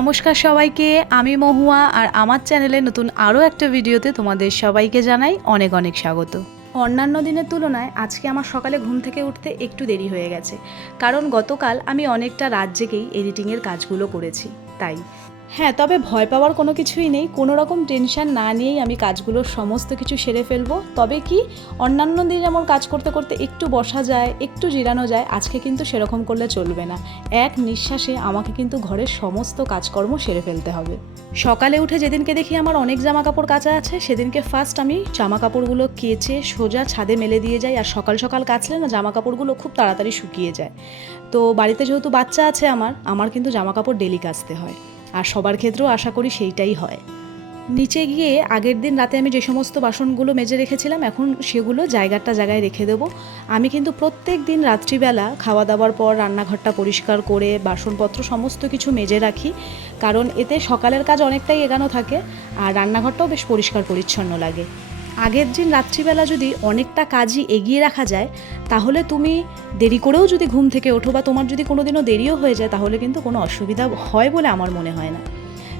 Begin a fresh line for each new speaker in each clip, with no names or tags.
নমস্কার সবাইকে, আমি মহুয়া আর আমার চ্যানেলে নতুন আরও একটা ভিডিওতে তোমাদের সবাইকে জানাই অনেক অনেক স্বাগত। অন্যান্য দিনের তুলনায় আজকে আমার সকালে ঘুম থেকে উঠতে একটু দেরি হয়ে গেছে, কারণ গতকাল আমি অনেকটা রাত জেগেই এডিটিংয়ের কাজগুলো করেছি, তাই। হ্যাঁ তবে ভয় পাওয়ার কোনো কিছুই নেই। কোনো রকম টেনশন না নিয়েই আমি কাজগুলোর সমস্ত কিছু সেরে ফেলব। তবে কি, অন্যান্য দিন যেমন কাজ করতে করতে একটু বসা যায়, একটু জিরানো যায়, আজকে কিন্তু সেরকম করলে চলবে না। এক নিঃশ্বাসে আমাকে কিন্তু ঘরের সমস্ত কাজকর্ম সেরে ফেলতে হবে। সকালে উঠে যেদিনকে দেখি আমার অনেক জামা কাপড় কাচা আছে, সেদিনকে ফার্স্ট আমি জামা কাপড়গুলো কেচে সোজা ছাদে মেলে দিয়ে যাই, আর সকাল সকাল কাচলে না জামা কাপড়গুলো খুব তাড়াতাড়ি শুকিয়ে যায়। তো বাড়িতে যেহেতু বাচ্চা আছে আমার আমার কিন্তু জামা কাপড় ডেলি কাচতে হয়। আর সবার ক্ষেত্রেও আশা করি সেইটাই হয়। নিচে গিয়ে আগের দিন রাতে আমি যে সমস্ত বাসনগুলো মেজে রেখেছিলাম, এখন সেগুলো জায়গাটা জায়গায় রেখে দেবো। আমি কিন্তু প্রত্যেক দিন রাত্রিবেলা খাওয়া দাওয়ার পর, রান্নাঘরটা পরিষ্কার করে, বাসনপত্র সমস্ত কিছু মেজে রাখি। কারণ এতে সকালের কাজ অনেকটাই এগানো থাকে, আর রান্নাঘরটাও বেশ পরিষ্কার পরিচ্ছন্ন লাগে। আগের দিন রাত্রিবেলা যদি অনেকটা কাজই এগিয়ে রাখা যায়, তাহলে তুমি দেরি করেও যদি ঘুম থেকে ওঠো বা তোমার যদি কোনো দিনও দেরিও হয়ে যায়, তাহলে কিন্তু কোনো অসুবিধা হয় বলে আমার মনে হয় না।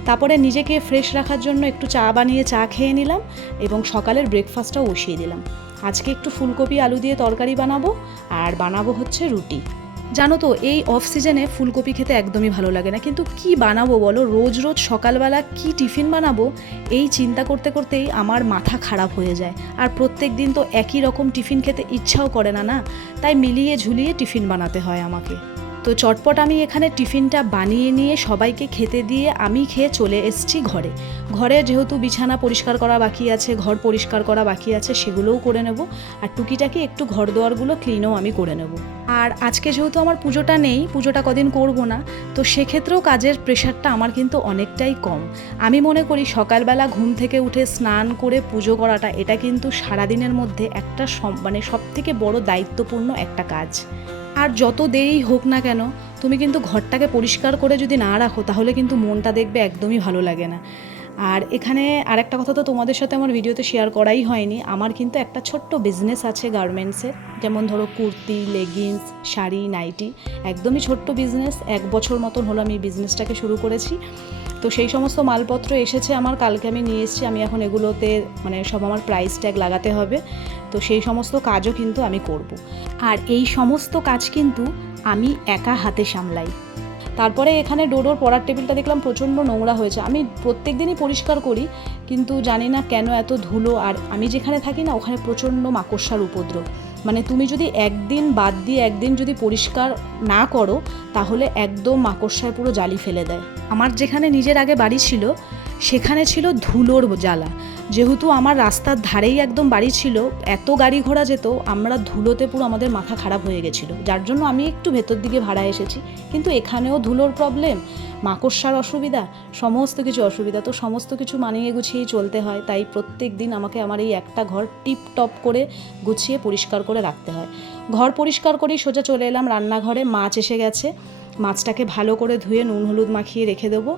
তারপরে নিজেকে ফ্রেশ রাখার জন্য একটু চা বানিয়ে চা খেয়ে নিলাম এবং সকালের ব্রেকফাস্টটাও বসিয়ে দিলাম। আজকে একটু ফুলকপি, আলু দিয়ে তরকারি বানাবো, আর বানাবো হচ্ছে রুটি। জানো তো, এই অফ সিজনে ফুলকপি খেতে একদমই ভালো লাগে না। কিন্তু কি বানাবো বলো? রোজ রোজ সকালবেলা কি টিফিন বানাবো? এই চিন্তা করতে করতেই আমার মাথা খারাপ হয়ে যায়। আর প্রত্যেক দিন তো একই রকম টিফিন খেতে ইচ্ছাও করে না না? তাই মিলিয়ে ঝুলিয়ে টিফিন বানাতে হয় আমাকে। তো চটপট আমি এখানে টিফিনটা বানিয়ে নিয়ে সবাইকে খেতে দিয়ে আমি খেয়ে চলে এসেছি ঘরে। ঘরে যেহেতু বিছানা পরিষ্কার করা বাকি আছে, ঘর পরিষ্কার করা বাকি আছে, সেগুলোও করে নেব। আর টুকিটাকি একটু ঘর দোয়ারগুলো ক্লিনও আমি করে নেব। আর আজকে যেহেতু আমার পুজোটা নেই, পুজোটা কদিন করব না, তো সেক্ষেত্রেও কাজের প্রেশারটা আমার কিন্তু অনেকটাই কম। আমি মনে করি সকালবেলা ঘুম থেকে উঠে স্নান করে পুজো করাটা, এটা কিন্তু সারাদিনের মধ্যে একটা মানে সব থেকে বড় দায়িত্বপূর্ণ একটা কাজ। আর যত দেরি হোক না কেন, তুমি কিন্তু ঘরটাকে পরিষ্কার করে যদি না রাখো, তাহলে কিন্তু মনটা দেখবে একদমই ভালো লাগে না। আর এখানে আরেকটা কথা তো তোমাদের সাথে আমার ভিডিওতে শেয়ার করাই হয়নি। আমার কিন্তু একটা ছোট্ট বিজনেস আছে গার্মেন্টসের যেমন ধরো কুর্তি লেগিংস শাড়ি নাইটি একদমই ছোট্ট বিজনেস এক বছর মতন হলো আমি বিজনেসটাকে শুরু করেছি। তো সেই সমস্ত মালপত্র এসেছে আমার, কালকে আমি নিয়ে এসেছি, আমি এখন এগুলোতে মানে সব আমার প্রাইস ট্যাগ লাগাতে হবে। তো সেই সমস্ত কাজও কিন্তু আমি করব। আর এই সমস্ত কাজ কিন্তু আমি একা হাতে সামলাই। তারপরে এখানে ডোডোর পড়ার টেবিলটা দেখলাম, প্রচণ্ড নোংরা হয়েছে। আমি প্রত্যেক দিনই পরিষ্কার করি, কিন্তু জানি না কেন এত ধুলো, আর আমি যেখানে থাকি না, ওখানে প্রচণ্ড মাকড়সার উপদ্রব। মানে তুমি যদি একদিন বাদ দিয়ে একদিন যদি পরিষ্কার না করো, তাহলে একদম মাকড়সায় পুরো জালি ফেলে দেয়। আমার যেখানে নিজের আগে বাড়ি ছিল, সেখানে ছিল ধুলোর জ্বালা। যেহেতু আমার রাস্তার ধারেই একদম বাড়ি ছিল, এত গাড়ি ঘোড়া যেত, আমরা ধুলোতে পুরো আমাদের মাথা খারাপ হয়ে গেছিল। যার জন্য আমি একটু ভেতর দিকে ভাড়া এসেছি। কিন্তু এখানেও ধুলোর প্রবলেম মাকড়সার অসুবিধা, সমস্ত কিছু অসুবিধা। তো সমস্ত কিছু মানিয়ে গুছিয়েই চলতে হয়, তাই প্রত্যেক দিন আমাকে আমার এই একটা ঘর টিপ টপ করে গুছিয়ে পরিষ্কার করে রাখতে হয়। ঘর পরিষ্কার করেই সোজা চলে এলাম রান্নাঘরে, মাছ এসে গেছে। মাছটাকে ভালো করে ধুয়ে নুন হলুদ মাখিয়ে রেখে দেবো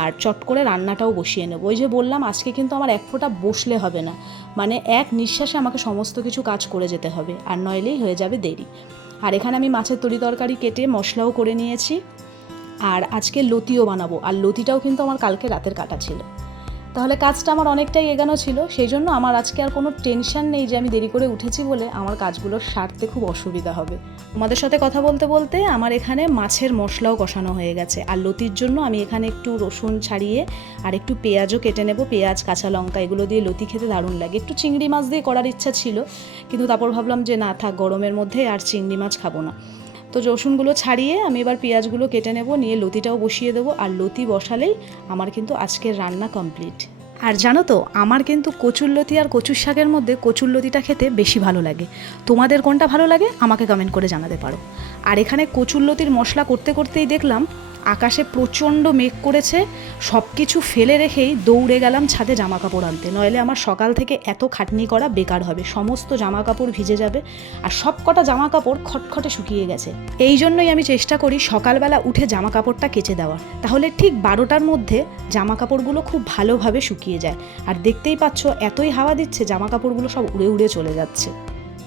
আর চট করে রান্নাটাও বসিয়ে নেব। ওই যে বললাম, আজকে কিন্তু আমার এক ফোঁটা বসলে হবে না। মানে এক নিঃশ্বাসে আমাকে সমস্ত কিছু কাজ করে যেতে হবে, আর নইলেই হয়ে যাবে দেরি। আর এখানে আমি মাছের তরি তরকারি কেটে মশলাও করে নিয়েছি। আর আজকে লতিও বানাবো, আর লতিটাও কিন্তু আমার কালকে রাতের কাটা ছিল। তাহলে কাজটা আমার অনেকটাই এগানো ছিল, সেই জন্য আমার আজকে আর কোনো টেনশন নেই যে আমি দেরি করে উঠেছি বলে আমার কাজগুলো সারতে খুব অসুবিধা হবে। তোমাদের সাথে কথা বলতে বলতে আমার এখানে মাছের মশলাও কষানো হয়ে গেছে। আর লতির জন্য আমি এখানে একটু রসুন ছাড়িয়ে আর একটু পেঁয়াজও কেটে নেব। পেঁয়াজ, কাঁচা লঙ্কা এগুলো দিয়ে লতি খেতে দারুণ লাগে। একটু চিংড়ি মাছ দিয়ে করার ইচ্ছা ছিল, কিন্তু তারপর ভাবলাম যে না থাক, গরমের মধ্যে আর চিংড়ি মাছ খাব না। তো রসুনগুলো ছাড়িয়ে আমি এবার পেঁয়াজগুলো কেটে নেব, নিয়ে লতিটাও বসিয়ে দেবো আর লতি বসালেই আমার কিন্তু আজকের রান্না কমপ্লিট আর জানো তো, আমার কিন্তু কচুরলতি আর কচুর শাকের মধ্যে কচুরলতিটা খেতে বেশি ভালো লাগে। তোমাদের কোনটা ভালো লাগে আমাকে কমেন্ট করে জানাতে পারো। আর এখানে কচুরলতির মশলা করতে করতেই দেখলাম আকাশে প্রচণ্ড মেঘ করেছে সব কিছু ফেলে রেখেই দৌড়ে গেলাম ছাদে জামা কাপড় আনতে। নইলে আমার সকাল থেকে এত খাটনি করা বেকার হবে, সমস্ত জামা কাপড় ভিজে যাবে আর সব কটা জামা কাপড় খটখটে শুকিয়ে গেছে। এই জন্যই আমি চেষ্টা করি সকালবেলা উঠে জামা কাপড়টা কেচে দেওয়ার। তাহলে ঠিক বারোটার মধ্যে জামা কাপড়গুলো খুব ভালোভাবে শুকিয়ে যায়। আর দেখতেই পাচ্ছ, এতই হাওয়া দিচ্ছে জামা কাপড়গুলো সব উড়ে উড়ে চলে যাচ্ছে।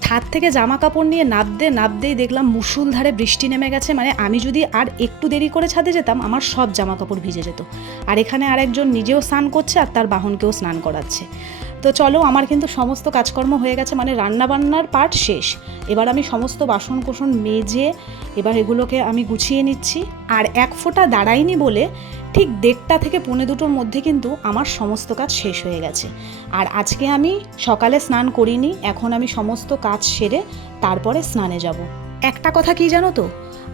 ছাদ থেকে জামা কাপড় নিয়ে নাবতে নাবতেই দেখলাম মুসুলধারে বৃষ্টি নেমে গেছে। মানে আমি যদি আর একটু দেরি করে ছাদে যেতাম, আমার সব জামা কাপড় ভিজে যেত। আর এখানে আরেকজন নিজেও স্নান করছে আর তার বাহনকেও স্নান করাচ্ছে। তো চলো, আমার কিন্তু সমস্ত কাজকর্ম হয়ে গেছে মানে রান্নাবান্নার পার্ট শেষ। এবার আমি সমস্ত বাসন কোসন মেজে এবার এগুলোকে আমি গুছিয়ে নিচ্ছি। আর এক ফোঁটা দাঁড়াইনি বলে ঠিক দেড়টা থেকে পৌনে দুটোর মধ্যে কিন্তু আমার সমস্ত কাজ শেষ হয়ে গেছে। আর আজকে আমি সকালে স্নান করিনি, এখন আমি সমস্ত কাজ সেরে তারপরে স্নানে যাব। একটা কথা কি জানো তো?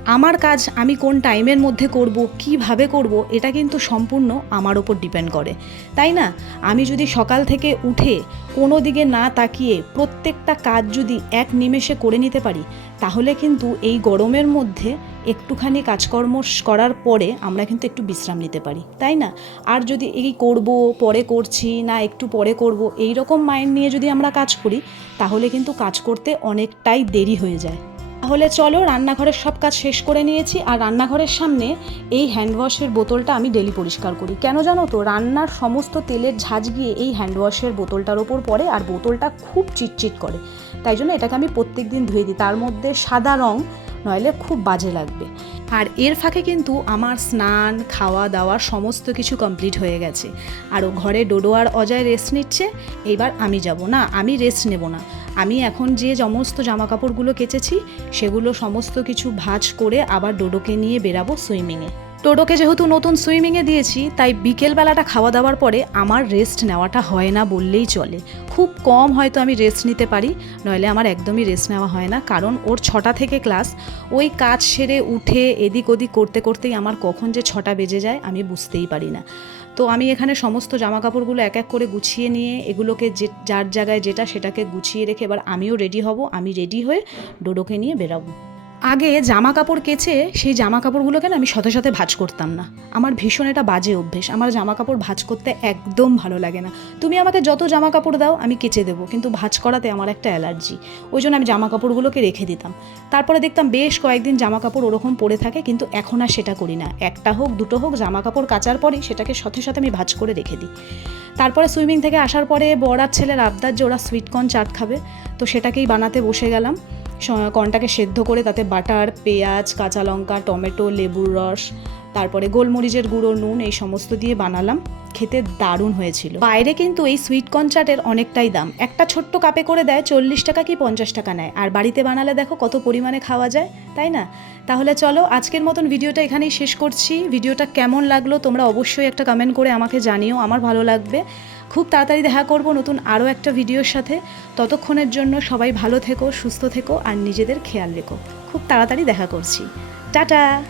আমার কাজ আমি কোন টাইমের মধ্যে করব, কীভাবে করব, এটা কিন্তু সম্পূর্ণ আমার ওপর ডিপেন্ড করে। তাই না? আমি যদি সকাল থেকে উঠে কোনো দিকে না তাকিয়ে প্রত্যেকটা কাজ যদি এক নিমেষে করে নিতে পারি, তাহলে কিন্তু এই গরমের মধ্যে একটুখানি কাজকর্ম করার পরে আমরা কিন্তু একটু বিশ্রাম নিতে পারি। তাই না? আর যদি এই করব, পরে করছি, না একটু পরে করব এই রকম মাইন্ড নিয়ে যদি আমরা কাজ করি, তাহলে কিন্তু কাজ করতে অনেকটাই দেরি হয়ে যায়। তাহলে চলো রান্নাঘরের সব কাজ শেষ করে নিয়েছি আর রান্নাঘরের সামনে এই হ্যান্ড ওয়াশের বোতলটা আমি ডেলি পরিষ্কার করি। কেন জানো তো, রান্নার সমস্ত তেলের ঝাঁজ গিয়ে এই হ্যান্ড ওয়াশের বোতলটার ওপর পড়ে আর বোতলটা খুব চিটচিট করে। তাই জন্য এটাকে আমি প্রত্যেক দিন ধুয়ে দিই। তার মধ্যে সাদা রং নইলে খুব বাজে লাগবে। আর এর ফাঁকে কিন্তু আমার স্নান খাওয়া দাওয়া সমস্ত কিছু কমপ্লিট হয়ে গেছে। আরও ঘরে ডোডো আর অজয় রেস্ট নিচ্ছে এইবার আমি যাব না, আমি রেস্ট নেব না। আমি এখন যে সমস্ত জামা কাপড়গুলো কেচেছি, সেগুলো সমস্ত কিছু ভাঁজ করে আবার ডোডোকে নিয়ে বেরাবো সুইমিংয়ে টোডোকে যেহেতু নতুন সুইমিংয়ে দিয়েছি, তাই বিকেলবেলাটা খাওয়া দাওয়ার পরে আমার রেস্ট নেওয়াটা হয় না বললেই চলে। খুব কম হয়তো আমি রেস্ট নিতে পারি, নইলে আমার একদমই রেস্ট নেওয়া হয় না। কারণ ওর ছটা থেকে ক্লাস ওই কাজ সেরে উঠে এদিক ওদিক করতে করতেই আমার কখন যে ছটা বেজে যায় আমি বুঝতেই পারি না। তো আমি এখানে সমস্ত জামা কাপড়গুলো এক এক করে গুছিয়ে নিয়ে এগুলোকে যে, যার জায়গায় যেটা সেটাকে গুছিয়ে রেখে এবার আমিও রেডি হব। আমি রেডি হয়ে ডোডোকে নিয়ে বেরাবো। আগে জামা কাপড় কেচে সেই জামা কাপড়গুলোকে না আমি সাথে সাথে ভাজ করতাম না। আমার ভীষণ এটা বাজে অভ্যেস। আমার জামা কাপড় ভাজ করতে একদম ভালো লাগে না। তুমি আমাকে যত জামা কাপড় দাও, আমি কেচে দেবো। কিন্তু ভাজ করাতে আমার একটা অ্যালার্জি। ওই জন্য আমি জামা কাপড়গুলোকে রেখে দিতাম। তারপরে দেখতাম বেশ কয়েকদিন জামা কাপড় ওরকম পরে থাকে, কিন্তু এখন আর সেটা করি না। একটা হোক, দুটো হোক জামা কাপড় কাচার পরেই সেটাকে সাথে সাথে আমি ভাজ করে রেখে দিই। তারপরে সুইমিং থেকে আসার পরে বড়ার ছেলের আবদার যে ওরা সুইটকর্ন চাট খাবে, তো সেটাকেই বানাতে বসে গেলাম। কর্নটাকে সেদ্ধ করে তাতে বাটার, পেঁয়াজ, কাঁচা লঙ্কা, টমেটো, লেবুর রস, তারপরে গোলমরিচের গুঁড়ো, নুন, এই সমস্ত দিয়ে বানালাম। খেতে দারুণ হয়েছিল। বাইরে কিন্তু এই সুইট কর্ন চাটের অনেকটাই দাম। একটা ছোট্ট কাপে করে দেয় চল্লিশ টাকা কি পঞ্চাশ টাকা নেয়। আর বাড়িতে বানালে দেখো কত পরিমাণে খাওয়া যায়, তাই না? তাহলে চলো আজকের মতন ভিডিওটা এখানেই শেষ করছি। ভিডিওটা কেমন লাগল তোমরা অবশ্যই একটা কমেন্ট করে আমাকে জানিও। আমার ভালো লাগবে। খুব তাড়াতাড়ি দেখা করব নতুন আরও একটা ভিডিওর সাথে। ততক্ষণের জন্য সবাই ভালো থেকো, সুস্থ থেকো আর নিজেদের খেয়াল রেখো। খুব তাড়াতাড়ি দেখা করছি। টাটা!